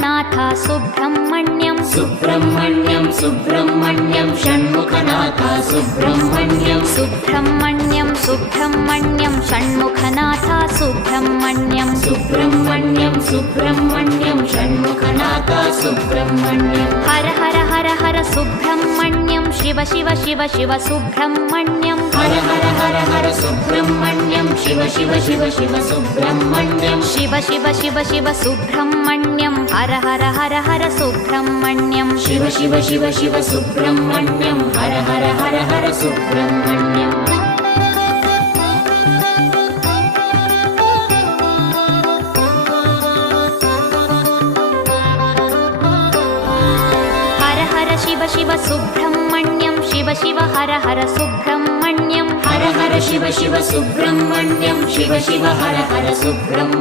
Shanmukhanath Subrahmanyam Subrahmanyam Subrahmanyam Shanmukhanath Subrahmanyam Subrahmanyam Subrahmanyam Shanmukhanath Subrahmanyam Subrahmanyam Subrahmanyam Shanmukhanath Subrahmanyam Har Har Har Har Subrahmanyam Shiva Shiva Shiva Shiva Subrahmanyam Har Har Har Har Subrahmanyam Shiva Shiva Shiva Shiva Subrahmanyam Shiva Shiva Shiva Shiva Subrahmanyam Har Har Har Har Subrahmanyam Shiva Shiva Shiva Shiva Subrahmanyam Har Har Har Har Subrahmanyam Har Har Shiva Shiva Subrahmanyam Shiva Shiva Har Har Subrahmanyam Har Har Shiva Shiva Subrahmanyam Shiva Shiva Har Har Subrahmanyam